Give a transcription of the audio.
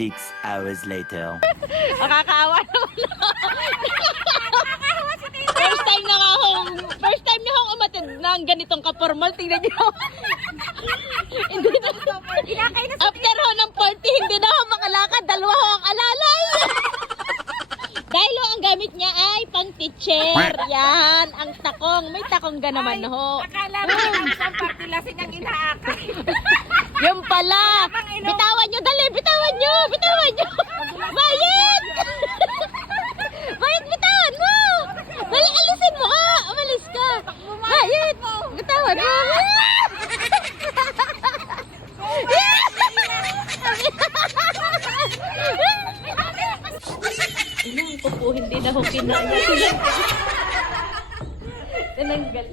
6 hours later. Nakakaawa naman first time na akong umatid ng ganitong ka-formal. Tingnan niyo. Hindi na. After ho ng 40, hindi na ako makalakad. Dalawa ho ang alalay. Dahil ho, ang gamit niya ay pang-teacher. Yan, ang takong. May takong ga naman ho. Akala mo ang party lasing ang inaakay. Yung pala. Bitawan nyo, dali. Bitawan nyo. Bitawan nyo. Bayit. Bayit, bitawan mo. Dali, alisin mo ka. Umalis ka. Bayit. Bitawan mo. Inang po, hindi na ho kinaya. Tinanggal.